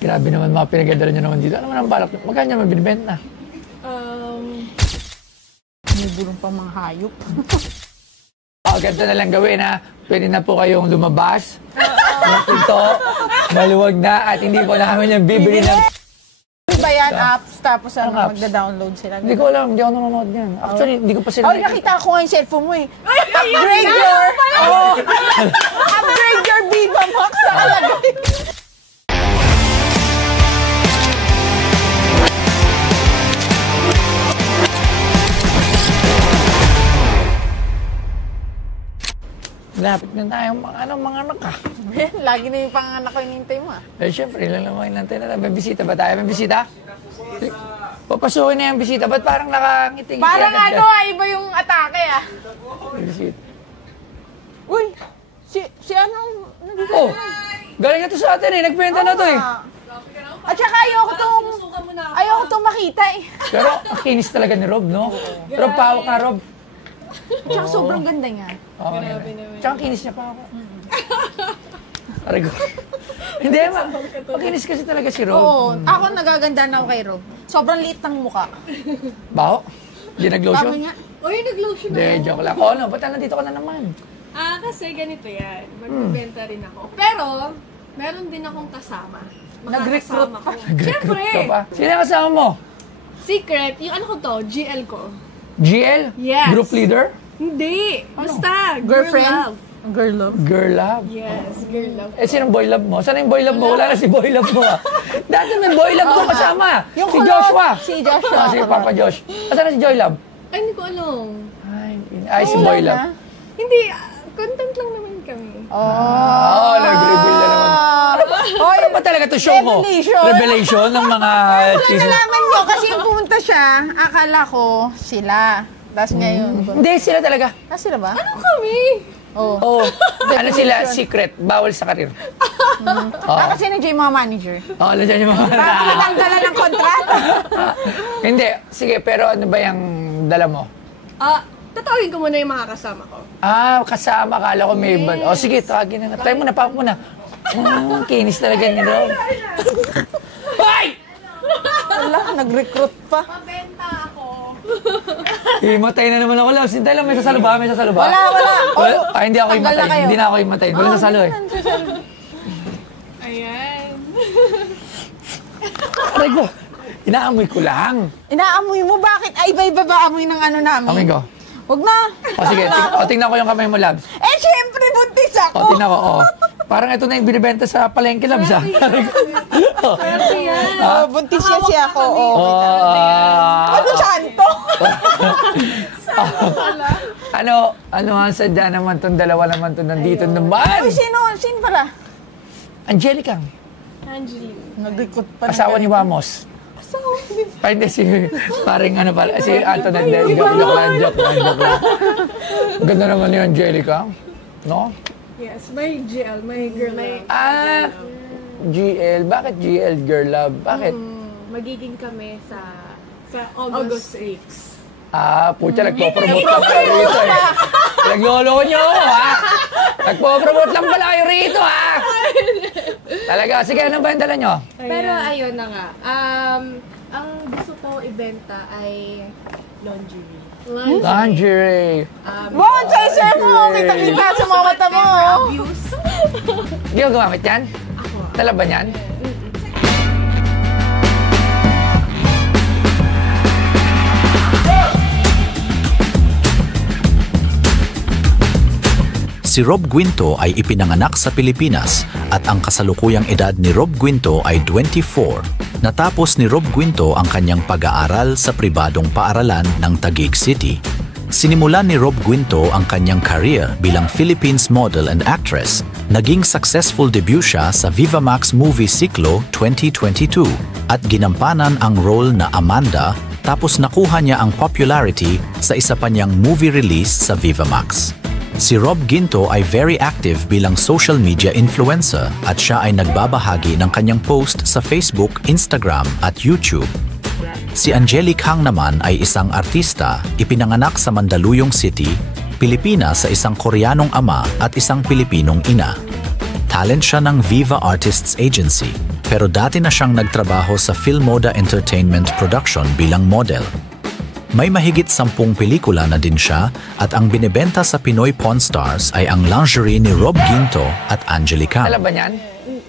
Grabe naman mga pinagdadala nyo naman dito. Ano man ang balak nyo? Magkano naman binibenta? May bulong pa mga hayop. Ganito na lang gawin ha. Pwede na po kayong lumabas. Ito, maluwag na at hindi po namin yung bibili ng... Ba yan, apps, tapos magda-download sila. Hindi ko alam, hindi ako nanonood niyan. Actually, hindi ko pa sila... nakita ko nga yung cellphone mo eh. Upgrade your Viva Max na kalagay. Lapit na tayo, mga anak ka. Lagi na yung panganak ko hinihintay mo ah. Eh, syempre, ilan lang mga hinantay na. May bisita ba tayo? May bisita? Papasukin na yung bisita. Ba't parang nakangiti-ngiti? Parang iba yung atake ah. May bisita. Uy, si anong... Oh, galing ito sa atin eh. Nagpenta na to eh. At saka ayoko tong makita eh. Pero, ang kinis talaga ni Rob, no? Rob, pahawak ka, Rob. Tsaka sobrang ganda nga. Tsaka kinis niya pa ako. Aray ko. Hindi, makinis kasi talaga si Rob. Oo, ako nagaganda na ako kay Rob. Sobrang liit ng mukha. Baho? Hindi nag-lotion? Tama nga. Uy, nag-lotion Hindi, joke lang. Oh, no, ba't nandito ka na naman? Kasi ganito yan. Magbibenta rin ako. Pero, meron din akong kasama. Nag-recruit pa. Nag-recruit ka pa? Sino ang kasama mo? Secret, yung ano ko to, GL ko. GL? Yes. Group leader? Hindi. Basta, Girlfriend? girl love. Girl love? Girl love? Yes, girl love. Eh, sinong boy love mo? Saan yung boy love mo? Wala na si boy love mo ah. Dati may boy love ko kasama. Yung Si Joshua. Si Joshua. Si Papa Josh. Asan na si Joy Love? Ay, hindi ko alam. Ay, si boy love. Hindi, content lang naman kami. Oh, nag-reveal na naman. Ano ba talaga to show ko? Revelation ng mga cheese. Nalaman nyo kasi yung pumunta siya, akala ko sila. Tapos ngayon. Hindi, sila talaga. Sila ba? Ano kami? Oh. Ano sila? Secret. Bawal sa karir. Kasi nandiyan yung mga manager. Oo, nandiyan yung mga... Pinangdala ng kontrata. Hindi. Sige, pero ano ba yung dala mo? Tatawagin ko muna yung mga kasama ko. Kasama. Kala ko may iba. O sige, tawagin na. Tayo muna, pawak muna. Kinis talaga ni Rob. Hoy! Wala, nag-recruit pa. Mabenta ako. Himatay na naman ako. Sintay lang, may sasalo ba? May sasalo ba? Wala. Hindi ako himatay. Hindi na ako himatay. Wala sasalo eh. Ayan. Aray ko. Inaamoy ko lang. Inaamoy mo? Bakit? Ay, iba-iba ba amoy ng ano namin? Amoy ko. Huwag na. Sige, tingnan ko yung kamay mo, Labs. Siyempre, buntis ako. Tingnan ko, Parang ito na yung binibenta sa palengke, Labs, ha? Swerte yan. Buntis siya ako. Ano santo? Ano ang sadya naman itong dalawa naman ito nandito naman? Uy, sino pala? Angelica. Angeline. Nag-recruit pa. Asawa ni Wamos. Ay, hindi, parang ano pala, si Anton, joke lang. Ganda naman ni Angelica, no? Yes, may GL, may girl love. GL. Bakit GL, girl love? Bakit? Magiging kami sa August 6. Pucha, nagpo-promote lang kayo rito eh. Naglolo nyo ako, ha? Nagpo-promote lang pala kayo rito, ha? Talaga, sige, ano ba yung dala nyo? Pero ayun na nga, ang gusto ko ibenta ay lingerie. Lingerie. Bakit sa isa mo? Kita-kita sa mga mata mo. Abuse. Hindi mo gumamit yan? Ako. Tala ba yan? Si Rob Guinto ay ipinanganak sa Pilipinas at ang kasalukuyang edad ni Rob Guinto ay 24. Natapos ni Rob Guinto ang kanyang pag-aaral sa pribadong paaralan ng Taguig City. Sinimulan ni Rob Guinto ang kanyang career bilang Philippines model and actress. Naging successful debut siya sa Viva Max Movie Ciclo 2022 at ginampanan ang role na Amanda, tapos nakuha niya ang popularity sa isa pa niyang movie release sa Viva Max. Si Rob Guinto ay very active bilang social media influencer at siya ay nagbabahagi ng kanyang post sa Facebook, Instagram at YouTube. Si Angelique Hang naman ay isang artista, ipinanganak sa Mandaluyong City, Pilipinas sa isang Koreanong ama at isang Pilipinong ina. Talent siya ng Viva Artists Agency, pero dati na siyang nagtrabaho sa Filmoda Entertainment Production bilang model. May mahigit 10 pelikula na din siya at ang binebenta sa Pinoy Pawn Stars ay ang lingerie ni Rob Ginto at Angelica. Nalaban yan?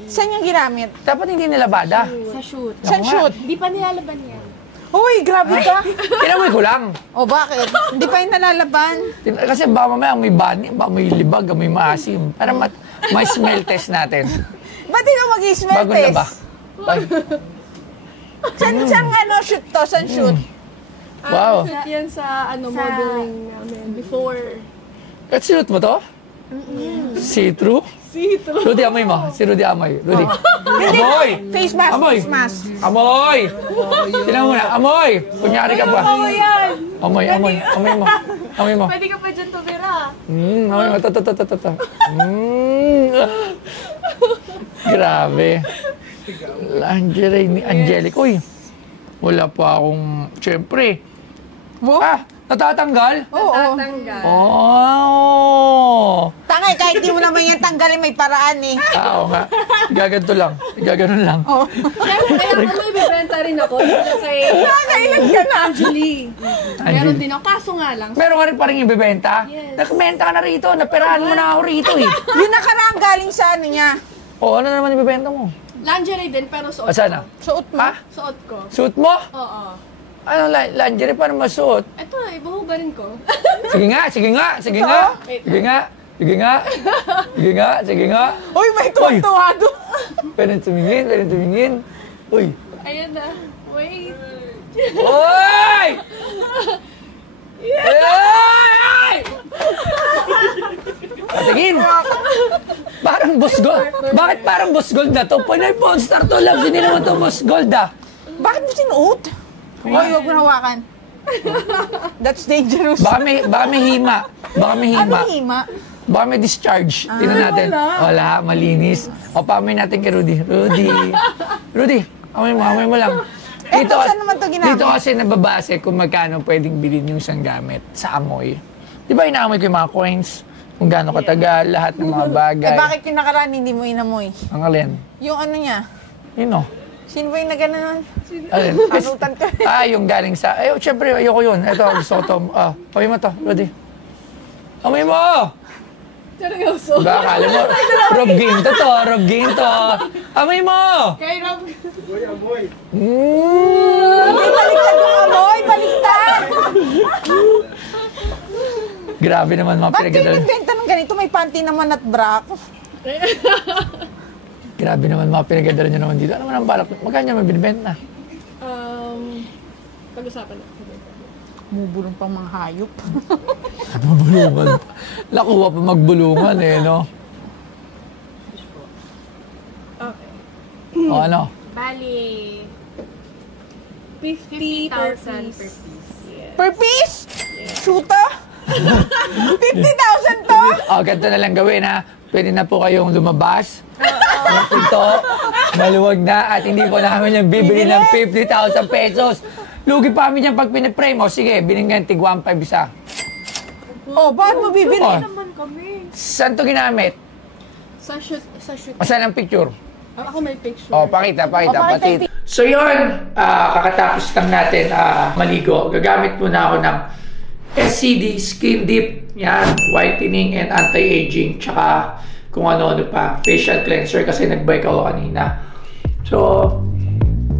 Saan yung ginamit? Dapat hindi nilabada. Sa shoot. Saan shoot? Di pa nilalaban yan. Uy, grabe ka. Kinamoy ko lang. O bakit? Hindi pa yung nalalaban. Kasi baka mamaya may bani, baka may libag, may maasim. Para may smell test natin. Ba't di ka mag-smell Bago na test? ba? Ay, Saan ano shoot to? Saan shoot? wow. Shoot yan sa modeling namin before. At sinut mo to? See-through? See-through. Rudy, amoy mo. Si Rudy, amoy. Rudy. Amoy! Face mask, Amoy! face mask. Amoy! Tinan mo na. Amoy! Kunyari ka pa. Oo yan. Amoy, amoy. Amoy mo. Amoy mo. Pwede ka pa dyan tumira. Amoy mo. Ta. Grabe. Lingerie ni Angelica. Uy, wala pa akong... Siyempre. Natatanggal? Oo. Tatanggal. Oh! Tangay, kahit di mo naman yan tanggalin, may paraan eh. Oo nga. Gaganto lang. Gaganon lang. Oh. Kaya may bibenta rin ako. Dito kay Nakakailan ka na. Julie. Meron din ako. Kaso nga lang. Meron ka rin pa rin ibibenta? Yes. Nagbenta ka na rito. Naperahan mo na ako rito eh. Yung nakaraan galing sa ano niya. O, ano naman ibibenta mo? Lingerie din pero suot Asan na? Suot mo. Ha? Suot ko. Suot mo? Oo. Ano, lingerie? Paano masuot? Ito, ibuhugarin ko. Sige nga, sige nga, sige nga. Sige nga, sige nga. Sige nga, sige nga. Uy, may tuwa doon. Pwede tumingin, pwede tumingin. Uy. Ayan na. Wait. Uy! Ay! Patingin! Parang boss gold. Bakit parang boss gold na to? Pinoy Pawn Star to, love. Hindi naman to boss gold ah. Bakit mo sinuot? Uy, huwag mo hawakan. That's dangerous. Baka may hima. Baka may hima. Ano hima? Baka may discharge. Tingnan natin. Wala, malinis. O, paamoy natin kay Rudy. Rudy, amoy mo lang. Dito, saan naman to ginamit? dito kasi nababase kung magkano pwedeng bilhin yung isang gamit sa amoy. Di ba inaamoy ko yung mga coins? Kung gaano katagal, lahat ng mga bagay. Bakit yung nakaraan hindi mo inamoy? Ang alin? Yung ano niya? Yun o. Sino ba yung nagana nun? Alin? Anutan ka. Yung galing sa... Siyempre, ayoko yun. Ito, gusto ko to. Amoy mo to, Rudy. Amoy mo! Seryoso. Ba, akala mo, Rob Ginto to, Rob Ginto. Amoy mo! Kay Rob. Baliktad yung amoy! Baliktad! Grabe naman mga Ba't kayo pinagdadala. nagbenta ng ganito? May panty naman at bra. Grabe naman mga pinagdadala nyo naman dito. Ano naman ang balak? Magkano nyo mabinibenta? Pag-usapan na. Mubulong pang mga hayop. Magbulungan. Nakuha pa magbulungan eh, no? Okay. O ano? Bali, 50,000 per piece. Yes. Per piece? Shoota? 50,000 to? Ganito na lang gawin ha. Pwede na po kayong lumabas. Ito, maluwag na at hindi po namin yung bibili ng 50,000 pesos. Lugi pa kami dyan pag piniprame mo. Sige, binigyan tig 1.5 isa. Oh, bakit mo bibili? Oh. Naman kami. Saan to ginamit? Sa shoot. Saan ang picture? Ako may picture. Pakita. pakita Pati. So yun, kakatapos lang natin maligo. Gagamit muna ako ng SCD Skin Deep. Yan, whitening and anti-aging. Tsaka kung ano-ano pa. Facial cleanser kasi nag-bike ako kanina. So,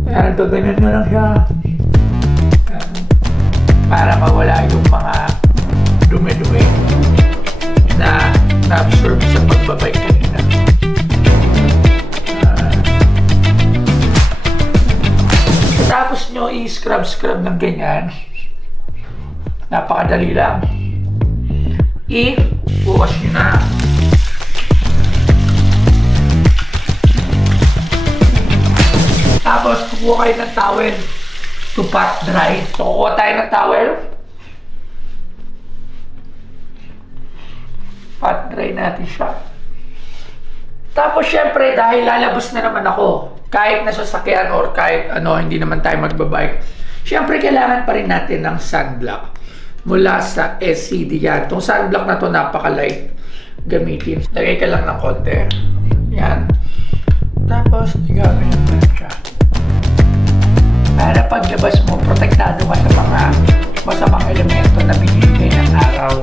yan, ganyan mo lang siya. Para mawala yung mga dumi-dumi na na-absorb sa pagbabike kanina. Tapos nyo i-scrub ng ganyan. Napakadali lang. I-wash nyo na. Tapos kukuha kayo ng towel to pat dry. So kukuha tayo ng towel. Pat dry natin siya. Tapos syempre dahil lalabas na naman ako, kahit nasa sasakyan or kahit ano, hindi naman tayo magbabike, syempre kailangan pa rin natin ng sunblock mula sa SCD yan. Itong sunblock na to napaka-light gamitin. Lagay ka lang ng konti. Yan. Tapos, gagawin mo lang siya. Para paglabas mo, protektado ka sa mga masamang elemento na binibigay ng araw.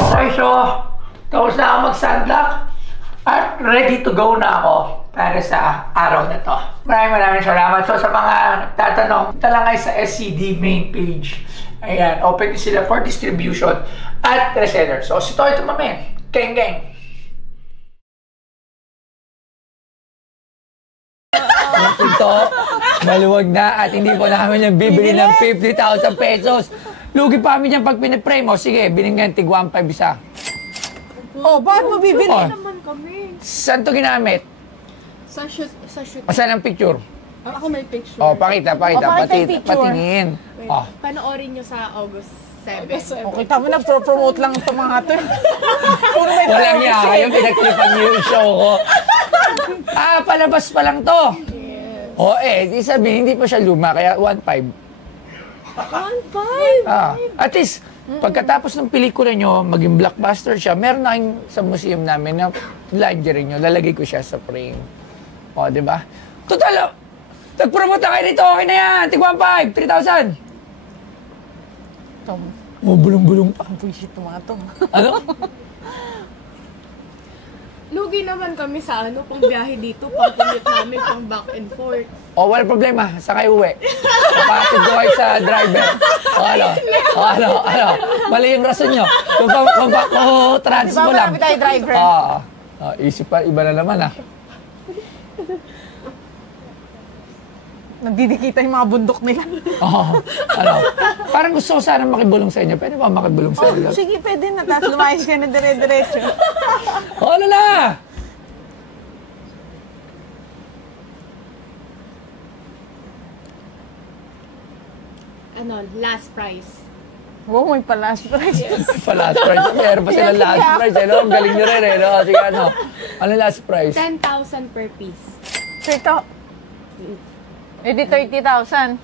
Okay, so tapos na ako mag-sunlock at ready to go na ako para sa araw na to. Maraming salamat. So sa mga nagtatanong, punta lang kayo sa SCD main page. Ayan, open sila for distribution at reseller. So si Toy Tumamen, geng. Ito, maluwag na at hindi po namin yung bibili ng 50,000 pesos. Lugi pa kami dyan pag pinipray mo. Sige, binigyan tig 1.5 isa. Oh, bakit mo bibili? Oh. naman kami. Saan to ginamit? Sa shoot. Saan ang picture? Ako may picture. Oh, pakita. pakita yung picture. Patingin. Wait, Oh. panoorin nyo sa August 7. Okay, tama na, promote lang itong mga to. Puro may Walang promote niya siya. kayo, pinagklipan niyo yung show ko. Palabas pa lang to. Yes. O di sabihin, hindi pa siya luma, kaya 1.5. 1.5? At least, pagkatapos ng pelikula nyo, maging blockbuster siya, meron na yung sa museum namin na lingerie nyo, lalagay ko siya sa frame. O, di ba? Total, nag-promote na kayo rito, okay na yan, tig 1.5, 3,000. Bulong-bulong pa. Bullshit itong mga to. Ano? Lugi naman kami sa pang biyahe dito, pang commute namin, pang back and forth. O, wala problema. Saan kayo uwi? Kapatid ko kayo sa driver. O, ano? Mali yung rason nyo. Kung trans Di ba mo lang. marami tayo driver? Isip pa, iba na naman Nagdidikita yung mga bundok nila. Parang gusto ko sana makibulong sa inyo. Pwede ba makibulong sa inyo? Sige, pwede na. Tapos lumayas ka na dire-diretso. Ano na? Last price. Wow, may pa-last price. Last price. Meron pa sila last price. Ang galing nyo rin. Sige, ano last price? 10,000 per piece. Ito. Edi 30,000.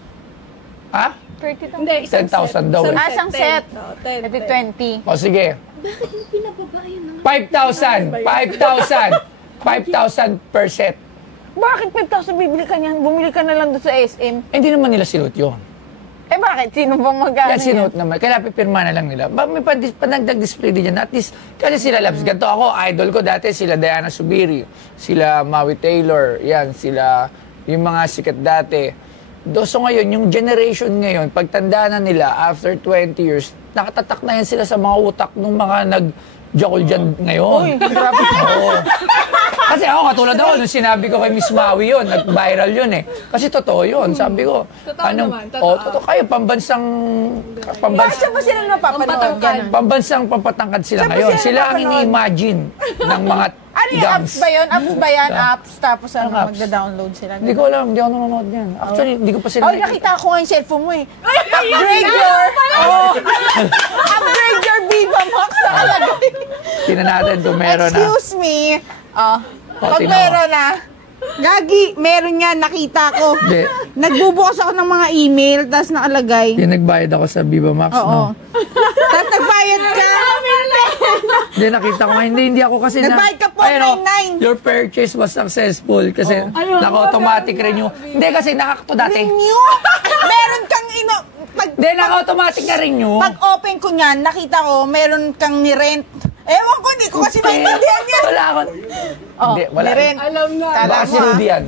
Ha? 30,000. Hindi, 10,000 daw. Isang set. 10. Edi 20. O, sige. Bakit mo pinababa yun? 5,000 per set. Bakit 5,000 bibili ka niyan? Bumili ka na lang doon sa SM. Hindi naman nila sinuot yun. Eh bakit? Sino bang mag-ano Yan sinuot naman. Kaya pipirma na lang nila. May panagdag-display din yan. At least, kasi sila Labs. Ganito ako, idol ko dati, sila Diana Subiri, sila Maui Taylor, yan, sila yung mga sikat dati. So ngayon, yung generation ngayon, pagtanda na nila, after 20 years, nakatatak na yan sila sa mga utak ng mga nag-jokol dyan ngayon. Uy, grabe. Oo. Kasi ako, katulad ako, nung sinabi ko kay Miss Maui yun, nag-viral yun eh. Kasi totoo yun, sabi ko. Totoo naman, totoo. Totoo kayo, pambansang Bakit ba sila napapanood? Ganun. pambansang pampatangkad sila Saan ba ngayon. sila Sila ang napapanood? ini-imagine ng mga Ano yung apps ba yun? Apps ba yan? Apps, tapos Anong apps? magda-download sila. Hindi ko alam, hindi ako nanonood yan. Actually, hindi ko pa sila Oh, nakita ko nga yung cellphone mo eh. Upgrade your... Upgrade your Viva Max na kalagay. Tingnan natin kung meron na. Excuse me. Pag tingnan mo. meron na. Gagi, meron yan, nakita ko. Hindi. Nagbubukas ako ng mga email, tapos nakalagay. Yung nagbayad ako sa Viva Max, Oo. no? Tapos nagbayad ka. Hindi, nakita ko nga. Hindi ako kasi Nagbayad ka po, Ayun, oh, 99. your purchase was successful kasi naka-automatic renew. Hindi kasi nakakto dati. Renew. Meron kang Hindi, naka-automatic na renew. Pag open ko niyan, nakita ko, meron kang ni-rent. Ewan ko, hindi ko kasi maintindihan yan. Wala ako. Hindi, wala. Ni-rent. Alam na. Kala Baka mo, si Rudy yan.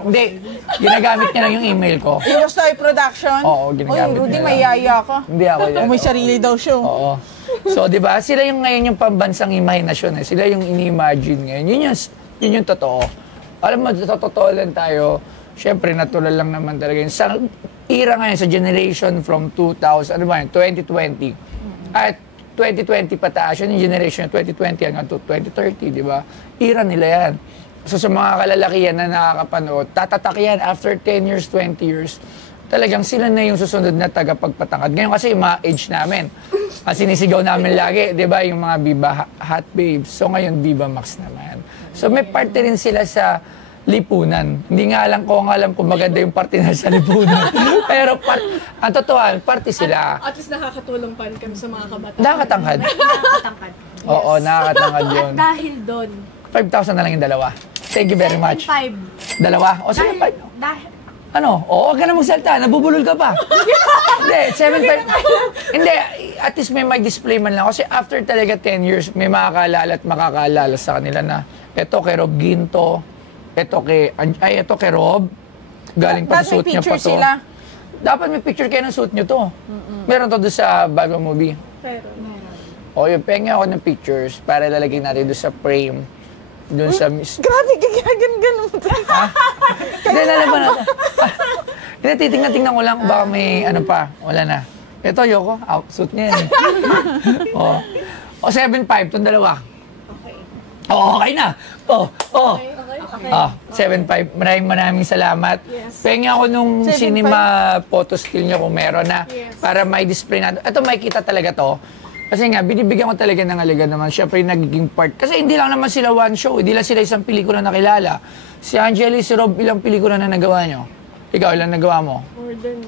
Hindi. Ginagamit niya lang yung email ko. Ilostoy Production? Oo, ginagamit Uy, Rudy, niya. may yaya ka. Hindi ako yan. O may sarili daw siya. Oo. So, di ba? Sila yung ngayon yung pambansang imahinasyon. Sila yung ini-imagine ngayon. Yun yung totoo. Alam mo, totoo lang tayo. Siyempre, natural lang naman talaga yun. Sa era ngayon, sa generation from 2000, ano ba yun, 2020. At 2020 pataas yun, yung generation 2020 hanggang to 2030, di ba? Era nila yan. So sa mga kalalakihan na nakakapanood, tatatak yan after 10 years, 20 years, talagang sila na yung susunod na tagapagpatangkad. Ngayon kasi yung mga age namin, sinisigaw namin lagi, di ba, yung mga Viva Hot Babes. So ngayon, Viva Max naman. So may parte rin sila sa lipunan. Hindi nga lang ko alam kung maganda yung parte na sa lipunan. Pero ang totoo, parte sila. At least nakakatulong pa rin kami sa mga kabataan. Nakakatangkad. Nakakatangkad. Oo, nakakatangkad yun. At dahil doon, 5,000 na lang yung dalawa. Thank you very much. 5. Dalawa? O sige, 5. Dahil, Ano? Oo, huwag ka na magsalta. Nabubulol ka pa. Hindi, 7.5. Hindi, at least may display man lang. Kasi after talaga 10 years, may makakaalala at makakaalala sa kanila na ito kay Rob Ginto, ito kay Rob. Galing pa sa suit niya pa to. Sila. Dapat may picture kayo ng suit niyo to. Meron to doon sa bagong movie. pero, O, yung pengen ako ng pictures para lalagay natin doon sa frame. Doon sa Grabe, gagagan mo. Hindi, lalaban natin. Hindi, titingnan-tingnan ko lang. Baka may ano pa. Wala na. Ito, Yoko. Outsuit niya yan. O 7.5. Itong dalawa. okay. Okay na. Okay. 7.5. Maraming salamat. Yes. Pengen ako nung 7.5. cinema photo still niyo kung meron na. Yes. Para may display natin. Ito, makikita talaga to. Kasi nga, binibigyan ko talaga ng halaga naman. Siyempre, yung nagiging part. Kasi hindi lang naman sila one show. Hindi lang sila isang pelikula na kilala. Si Angeli, si Rob, ilang pelikula na nagawa nyo? Ikaw, ilang nagawa mo? More than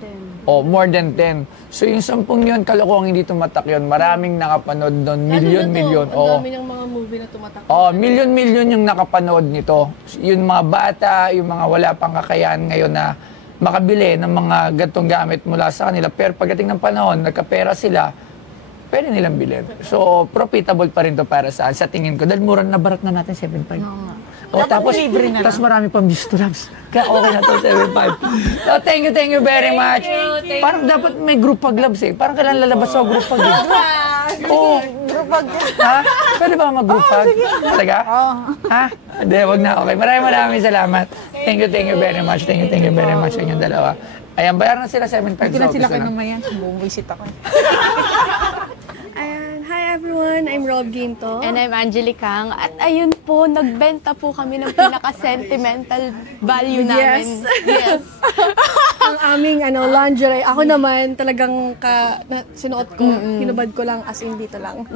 10. Oh, more than 10. So yung 10 yun, kalokohang hindi tumatak yun. Maraming nakapanood doon. Milyon. Ang Oh. dami ng mga movie na tumatak. Oh, milyon yung nakapanood nito. Yung mga bata, yung mga wala pang kakayahan ngayon na makabili ng mga gantong gamit mula sa kanila. Pero pagdating ng panahon, nagkapera sila, pwede nilang bilhin. So, profitable pa rin to para sa tingin ko. Dahil mura na barat na natin, 7.5. O, tapos marami pang Bisturabs. Kaya okay na to, 7.5. So, thank you very much. Thank Parang dapat may group pag gloves eh. Parang kailan lalabas ako group pag eh. Oo. Ha? Pwede ba mag-group pag? Talaga? Oo. Ha? Hindi, wag na. Okay. Maraming salamat. Thank you very much. Thank you very much sa inyong dalawa. Ayan, bayaran na sila 7.5. Hindi na sila Gusto na. kanamayan. Bumuisit ako. Ayan, hi everyone, I'm Rob Ginto. And I'm Angelique Kang. At ayun po, nagbenta po kami ng pinaka-sentimental value namin. Yes. Ang aming lingerie, ako naman talagang sinuot ko, hinubad ko lang as in dito lang.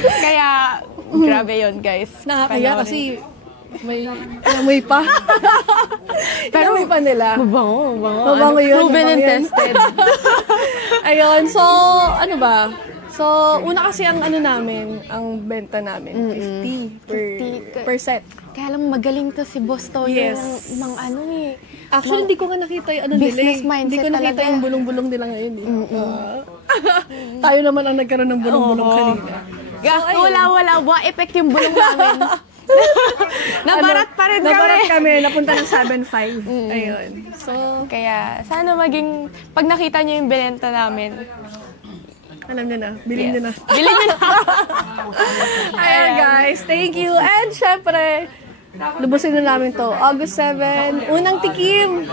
Kaya, grabe yun, guys. Nakakaya Panoorin. kasi may pa. Pero may pa nila. Mabango. Mabango yun. Proven and mabango yun. tested. Ayun, so, ano ba? So, una kasi ang namin, ang benta namin, 50 per set. Kaya lang magaling to si Boss Toyo. Yes. Actually, hindi ko nga nakita yung Business nila. mindset Hindi ko nakita talaga. yung bulong-bulong nila ngayon. Tayo naman ang nagkaroon ng bulong-bulong kanina. Wala. Buwang effect yung bulong namin. Nabarat pa rin kami. Nabarat kami, napunta ng 7.5. Ayun. So, Kaya, sana maging, pag nakita niyo yung binenta namin, alam niyo na, bilhin niyo na. bilhin niyo na. Ayan guys, thank you. And syempre, lubusin na namin to. August 7, unang tikim.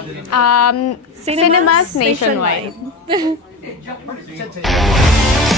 Cinemas nationwide. nationwide.